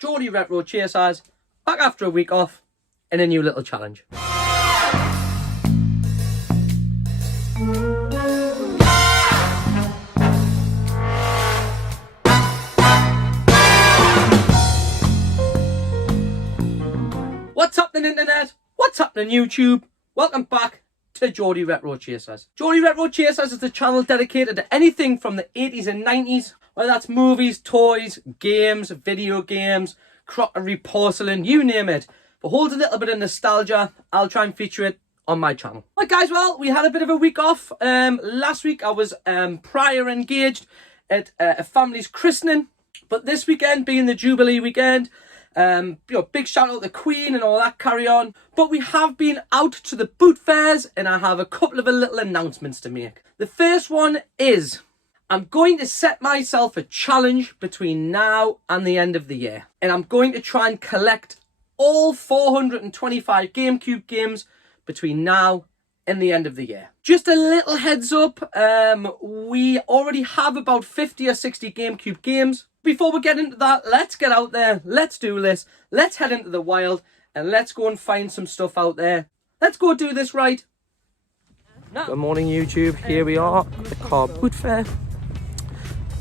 Geordie Retro Chasers, back after a week off in a new little challenge. What's happening, internet? What's happening, YouTube? Welcome back to Geordie Retro Chasers. Geordie Retro Chasers is the channel dedicated to anything from the 80s and 90s, whether that's movies, toys, games, video games, crockery, porcelain, you name it. If it holds a little bit of nostalgia, I'll try and feature it on my channel. Right guys, well, we had a bit of a week off. Last week I was prior engaged at a family's christening, but this weekend being the Jubilee weekend, big shout out to the Queen and all that carry on. But we have been out to the boot fairs and I have a couple of little announcements to make. The first one is I'm going to set myself a challenge between now and the end of the year. And I'm going to try and collect all 425 GameCube games between now and the end of the year. Just a little heads up, we already have about 50 or 60 GameCube games. Before we get into that, let's get out there, let's do this, let's head into the wild, and let's go and find some stuff out there. Let's go do this right now. Good morning, YouTube. Here we are at the car boot fair.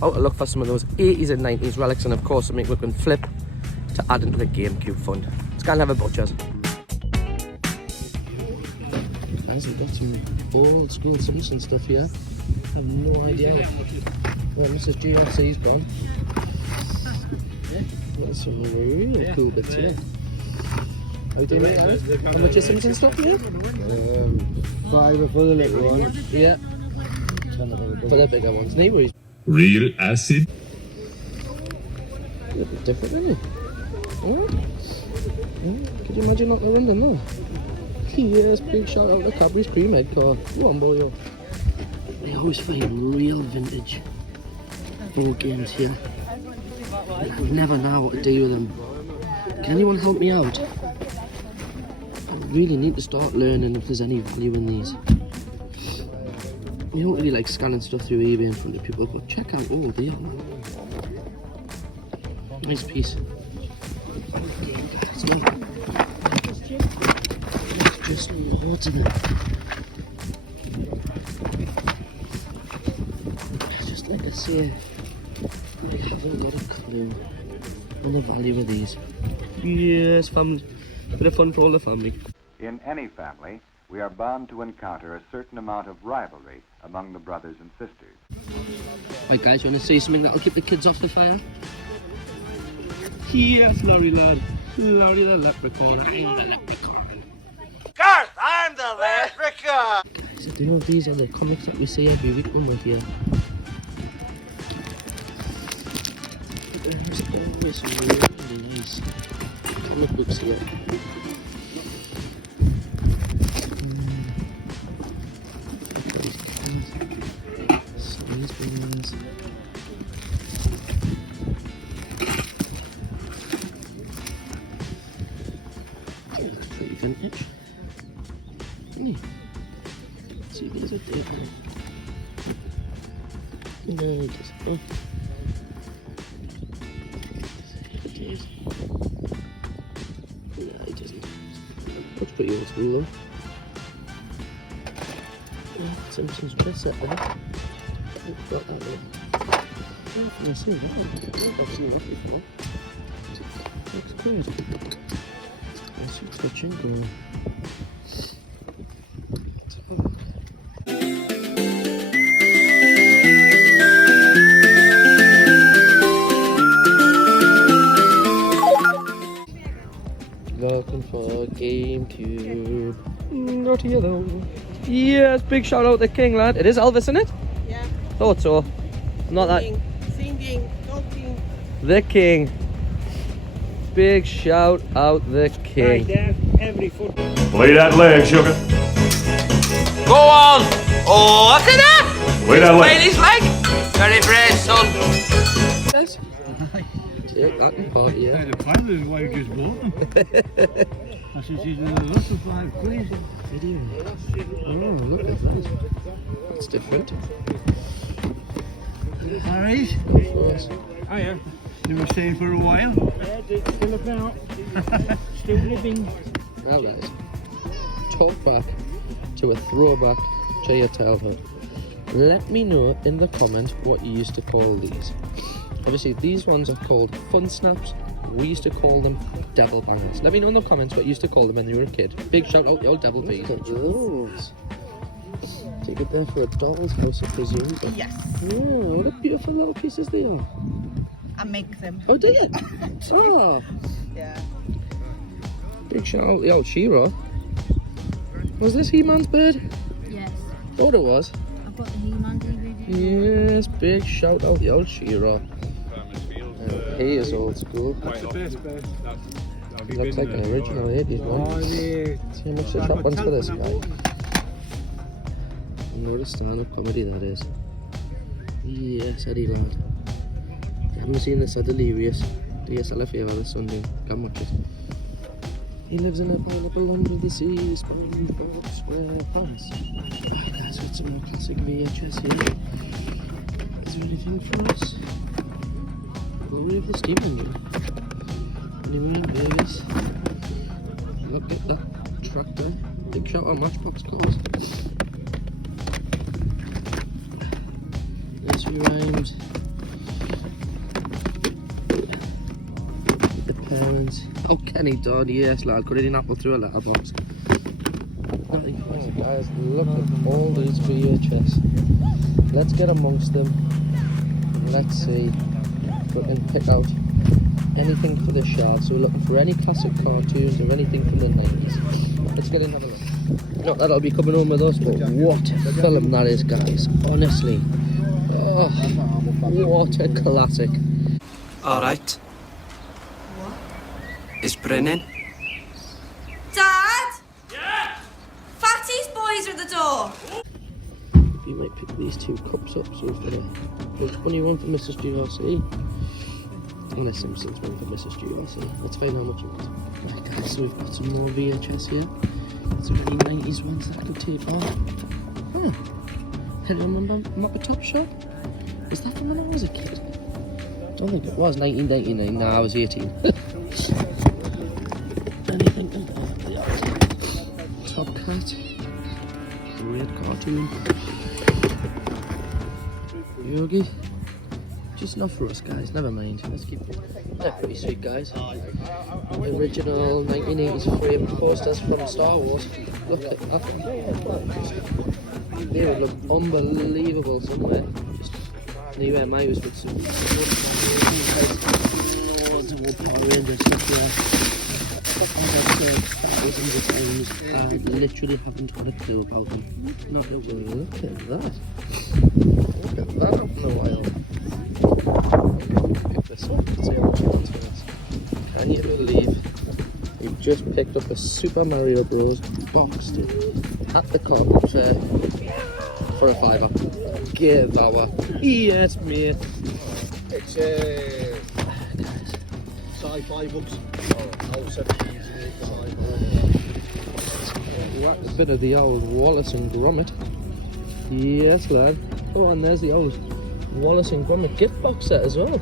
Out to look for some of those 80s and 90s relics, and of course something we can flip to add into the GameCube fund. Let's go and have a butcher's. Guys, we've got some old school Simpson stuff here. I have no idea. Well, this is GRC's brand. That's some really cool bits here. How do you make that? How much is Simpson stuff, mate? $5 for the little one. Yeah. For the bigger ones. Neighbours. Real acid. A bit different, isn't it? Alright. Yeah. Could you imagine not going in there? Yes, big shout out to Cadbury's pre-made car. Go on, boy, yo. I always find real vintage board games here. I never know what to do with them. Can anyone help me out? I really need to start learning if there's any value in these. You don't really like scanning stuff through eBay in front of people, but check out all they are. Nice piece. As well. Just loads of them. Just like I say, I haven't got a clue on the value of these. Yes, family. Bit of fun for all the family. In any family, we are bound to encounter a certain amount of rivalry among the brothers and sisters. Right guys, you want to see something that'll keep the kids off the fire? Yes, Laurie lad. Laurie the leprechaun. I'm the leprechaun. Garth, I'm the leprechaun! Guys, do you know these are the comics that we see every week when we're here? There's always some really nice comic books here. These ones. That looks pretty vintage. Isn't it? Let's see if there's a date on it. No, it doesn't. Oh. No, it doesn't. Looks pretty old school though. Yeah, Simpsons dress set there. I've got that one. Oh, I've seen that. I've seen that before. Looks good. I see twitching going. Looking for GameCube. Not here though. Yes, big shout out to King lad. It is Elvis, isn't it? Yeah. Thought so. Not that. Singing, talking. The King. Big shout out the King. Right there, every foot. Play that leg, sugar. Go on! Oh, look at that! Play that leg. His leg! Very brave, son. Yes. Take that and party, yeah. The pilot is why you just bought them. I said, she's in the list of 5 quid. Video. Oh, look at that. That's different. Alright? Yes. Oh yeah. They were staying for a while. Yeah, they're still about. Still living. Now guys, talk back to a throwback to your childhood. Let me know in the comments what you used to call these. Obviously these ones are called fun snaps. We used to call them devil bangers. Let me know in the comments what you used to call them when you were a kid. Big shout out to your devil bees. Look at those. Take it there for a doll's house, I presume. Yes, Oh, what a beautiful little pieces they are. I make them. Oh, do you? Oh, Yeah. big shout out to the old She-Ra. Was this He-Man's bird? Yes, Thought it was. I've got the He-Man DVD. Yes, big shout out the old She-Ra. He is old school. That's the best bit. He looks like an original 80s one. See how much the shop wants for this guy. What a stand-up comedy that is. Yes, Eddie lad. I haven't seen this at Delirious. Yes, I'll favour this Sunday. Come watch it. He lives in a pineapple under the sea, SpongeBob SquarePants. Guys, got some more classic VHS here. Is there anything for us? Well, we have the steaming here. New England babies. Look at that tractor. Big shout out Matchbox cars. Nursery rhymes. The parents. Oh, Kenny Dodd, yes lad, cut it in apple through a letterbox. Guys, look at all these VHS. Let's get amongst them. Let's see if we can pick out anything for the shard. So we're looking for any classic cartoons or anything from the 90s. Let's get in and have a look. Not that I'll be coming home with us, but what a film that is, guys. Honestly. Oh, what a classic. Alright. What? Is Brennan? Dad? Yeah? Fatty's boys are at the door. You might pick these two cups up, so for the funny one for Mrs. GRC and a Simpsons one for Mrs. GRC. Let's find out how much it was. Right guys, so we've got some more VHS here. Is there any 90s ones that I could take off? Huh. I remember Muppet Top Shop? Is that from when I was a kid? I don't think it was 1999. No, I was 18. Anything Top Cat. Great cartoon. Yogi. Just not for us guys, never mind. Let's keep it. They're pretty sweet guys. Original 1980s frame posters from Star Wars. Look at that. They would look unbelievable somewhere. Anyway, mine was with some loads of old Power Rangers stuff there. Thousands of times, I literally haven't got a clue about them. Not a clue. Look at that. Look at that up in the wild. Pick this up and see how much it is for us. Can you believe we've just picked up a Super Mario Bros. Box at the carpet fair for a £5. Give our yes, mate. It's Guys, sci-fi books. a bit of the old Wallace and Gromit. Yes, lad. Oh, and there's the old Wallace and Gromit gift box set as well.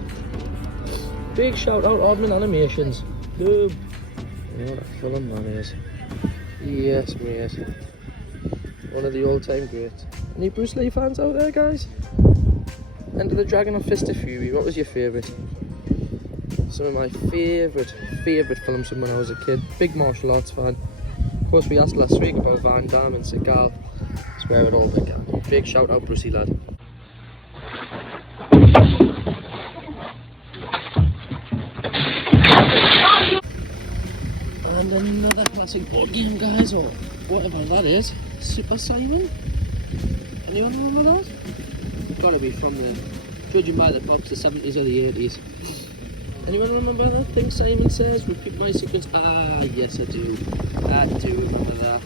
Big shout out Oddman Animations. Boom. What a film that is. Yes, mate. One of the all-time greats. Any Bruce Lee fans out there, guys? Enter the Dragon and Fist of Fury. What was your favourite? Some of my favourite films from when I was a kid. Big martial arts fan. Of course, we asked last week about Van Damme and SEGA. That's where it all began. Big shout out, Brucey lad. And another classic board game, guys, or whatever that is. Super Simon? Anyone remember that? It's got to be from the, judging by the box, the 70s or the 80s. Anyone remember that thing Simon says? Repeat my sequence. Ah, yes, I do. I do remember that.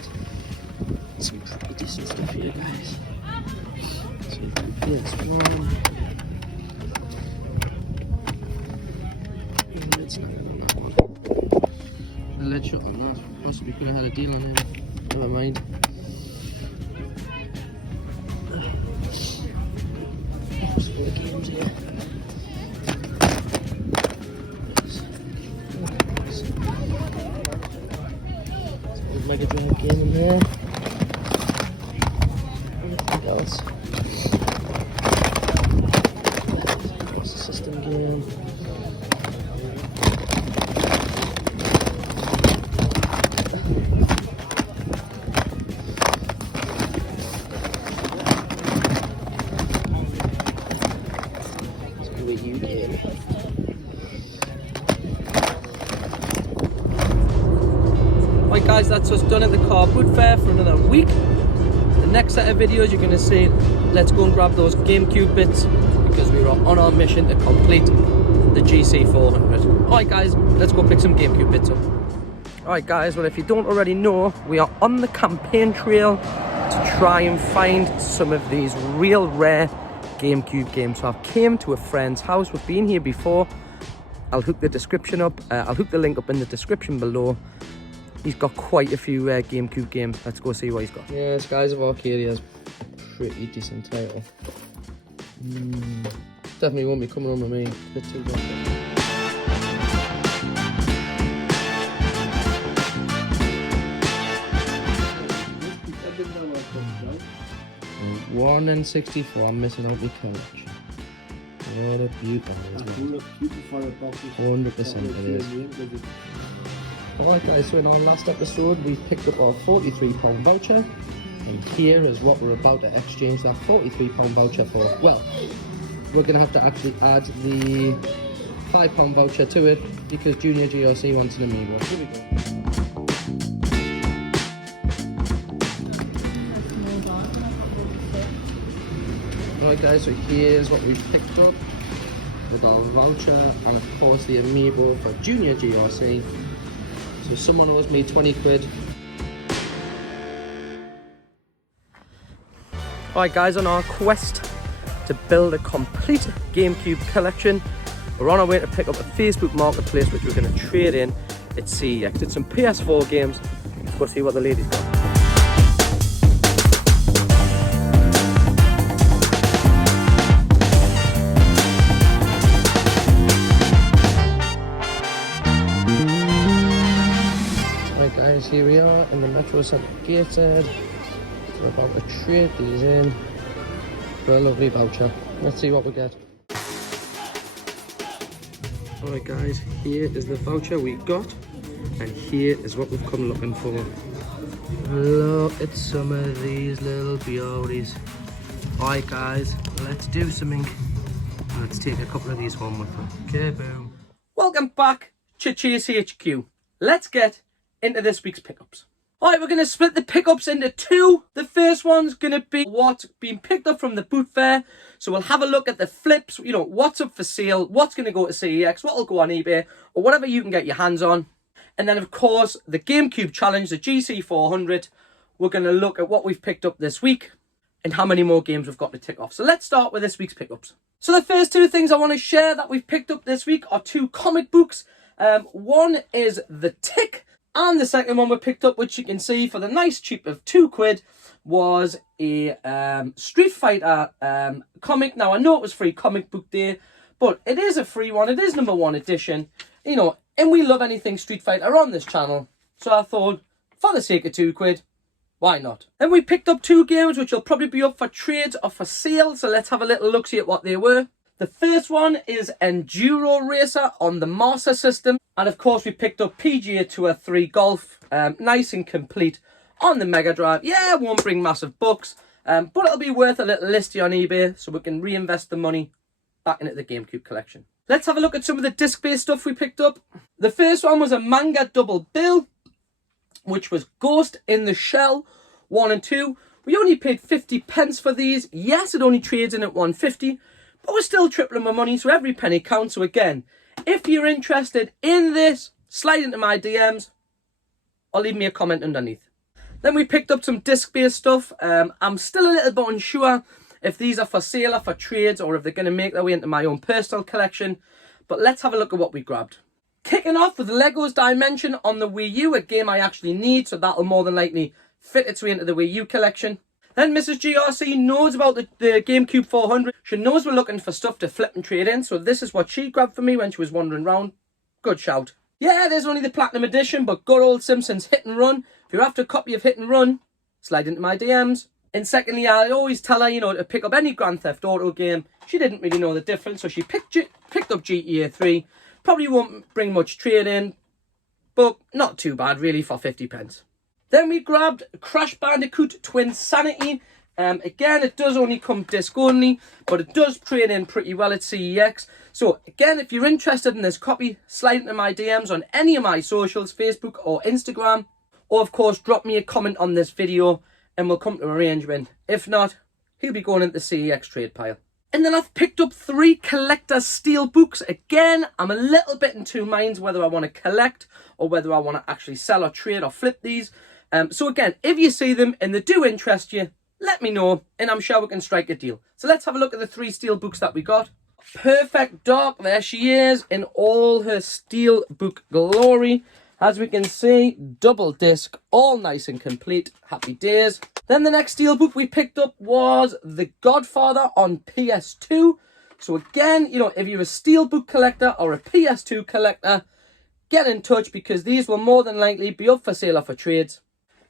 Some pretty decent stuff here, guys. So you can feel strong. It's not on that one. A lead shot on that. Possibly could have had a deal on him. Never mind. There's 4 games here. Mega Drive game in there. Anything else? Master System game. Right guys, that's us done at the car boot fair for another week. The next set of videos you're going to see, let's go and grab those GameCube bits because we are on our mission to complete the GC400. Alright guys, let's go pick some GameCube bits up. Alright guys, well if you don't already know, we are on the campaign trail to try and find some of these real rare GameCube games. So I've came to a friend's house, we've been here before. I'll hook the description up, I'll hook the link up in the description below. He's got quite a few GameCube games. Let's go see what he's got. Yeah, Skies of Arcadia is a pretty decent title. Definitely won't be coming on with me. Bit too good. 1 and 64, I'm missing out the couch. What a beauty. 100% it is. Alright guys, so in our last episode we picked up our £43 voucher, and here is what we're about to exchange that £43 voucher for. Well, we're going to have to actually add the £5 voucher to it because Junior GRC wants an amiibo. Here we go. Alright guys, so here's what we've picked up with our voucher and of course the amiibo for Junior GRC. So someone owes me 20 quid. Alright guys, on our quest to build a complete GameCube collection, we're on our way to pick up a Facebook marketplace which we're going to trade in at SEGA. It's some PS4 games. Let's go see what the ladies got. Here we are in the Metro Centre Gateshead. We're about to trade these in for a lovely voucher. Let's see what we get. Alright guys, here is the voucher we got, and here is what we've come looking for. Look at some of these little beauties. Alright guys, let's do something. Let's take a couple of these home with us. Okay, boom. Welcome back to Chase HQ. Let's get into this week's pickups. Alright, we're going to split the pickups into two. The first one's going to be what's been picked up from the boot fair. So we'll have a look at the flips, you know, what's up for sale, what's going to go to CEX, what'll go on eBay, or whatever you can get your hands on. And then, of course, the GameCube challenge, the GC400. We're going to look at what we've picked up this week and how many more games we've got to tick off. So let's start with this week's pickups. So the first two things I want to share that we've picked up this week are two comic books. One is The Tick. And the second one we picked up, which you can see for the nice cheap of £2, was a Street Fighter comic. Now, I know it was free comic book day, but it is a free one. It is #1 edition, you know, and we love anything Street Fighter on this channel. So I thought, for the sake of £2, why not? Then we picked up two games, which will probably be up for trades or for sale. So let's have a little look-see at what they were. The first one is Enduro Racer on the Master System. And of course we picked up PGA Tour 3 Golf, nice and complete on the Mega Drive. Yeah, it won't bring massive bucks, but it'll be worth a little listy on eBay so we can reinvest the money back into the GameCube collection. Let's have a look at some of the disc-based stuff we picked up. The first one was a manga double bill, which was Ghost in the Shell 1 and 2. We only paid 50 pence for these. Yes, it only trades in at 150. But we're still tripling my money, so every penny counts. So again, if you're interested in this, slide into my DMs or leave me a comment underneath. Then we picked up some disc-based stuff. I'm still a little bit unsure if these are for sale or for trades or if they're going to make their way into my own personal collection. But let's have a look at what we grabbed. Kicking off with Lego's Dimension on the Wii U, a game I actually need, so that'll more than likely fit its way into the Wii U collection. Then Mrs. GRC knows about the GameCube 400. She knows we're looking for stuff to flip and trade in. So this is what she grabbed for me when she was wandering around. Good shout. Yeah, there's only the Platinum Edition, but good old Simpsons Hit and Run. If you're after a copy of Hit and Run, slide into my DMs. And secondly, I always tell her, to pick up any Grand Theft Auto game. She didn't really know the difference, so she picked up GTA 3. Probably won't bring much trade in, but not too bad really for 50 pence. Then we grabbed Crash Bandicoot Twinsanity. Again, it does only come disc only, but it does trade in pretty well at CEX. So again, if you're interested in this copy, slide into my DMs on any of my socials, Facebook or Instagram. Or of course, drop me a comment on this video and we'll come to an arrangement. If not, he'll be going into the CEX trade pile. And then I've picked up 3 collector steel books. Again, I'm a little bit in two minds whether I want to collect or whether I want to actually sell or trade or flip these. So again, if you see them and they do interest you, let me know and I'm sure we can strike a deal. So let's have a look at the 3 steel books that we got. Perfect Dark, there she is in all her steel book glory. As we can see, double disc, all nice and complete. Happy days. Then the next steelbook we picked up was The Godfather on PS2. So again, if you're a steelbook collector or a PS2 collector, get in touch because these will more than likely be up for sale or for trades.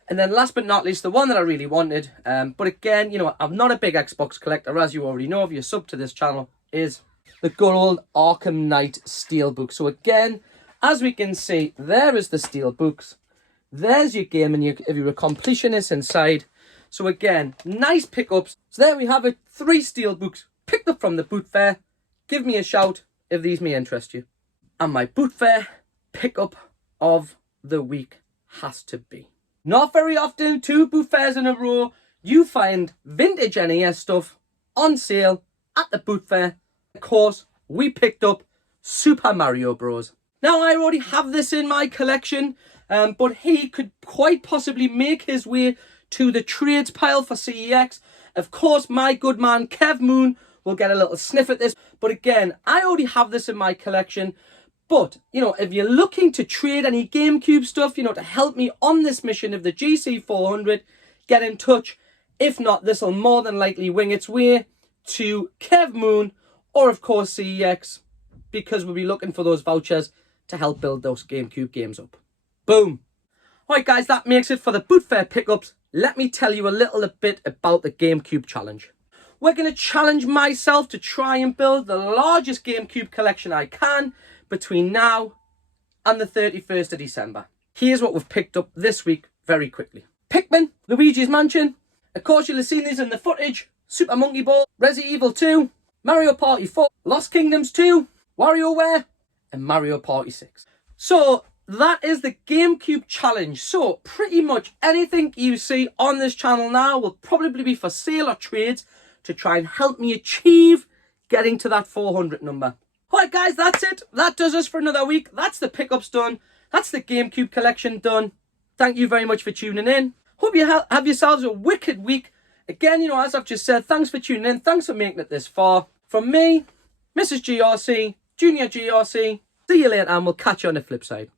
And then last but not least, the one that I really wanted, but again, I'm not a big Xbox collector, as you already know if you're sub to this channel, is the good old Arkham Knight steelbook. So again, as we can see, there is the steel books. There's your game and if you're a completionist inside. So again, nice pickups. So there we have it, 3 steel books picked up from the boot fair. Give me a shout if these may interest you. And my boot fair pickup of the week has to be. Not very often, 2 boot fairs in a row, you find vintage NES stuff on sale at the boot fair. Of course, we picked up Super Mario Bros. Now, I already have this in my collection, but he could quite possibly make his way to the trades pile for CEX. Of course, my good man Kev Moon will get a little sniff at this. But again, I already have this in my collection. But, if you're looking to trade any GameCube stuff, to help me on this mission of the GC400, get in touch. If not, this will more than likely wing its way to Kev Moon or, of course, CEX, because we'll be looking for those vouchers to help build those GameCube games up. Boom. Alright guys, that makes it for the boot fair pickups. Let me tell you a little bit about the GameCube challenge. We're going to challenge myself to try and build the largest GameCube collection I can between now and the 31st of December. Here's what we've picked up this week very quickly. Pikmin, Luigi's Mansion, of course you'll have seen these in the footage, Super Monkey Ball, Resident Evil 2, Mario Party 4, Lost Kingdoms 2, WarioWare, and Mario Party 6. So that is the GameCube challenge. So pretty much anything you see on this channel now will probably be for sale or trades to try and help me achieve getting to that 400 number. Alright guys, that's it. That does us for another week. That's the pickups done. That's the GameCube collection done. Thank you very much for tuning in. Hope you have yourselves a wicked week. Again, as I've just said, thanks for tuning in. Thanks for making it this far. From me, Mrs. GRC, Junior GRC, see you later and we'll catch you on the flip side.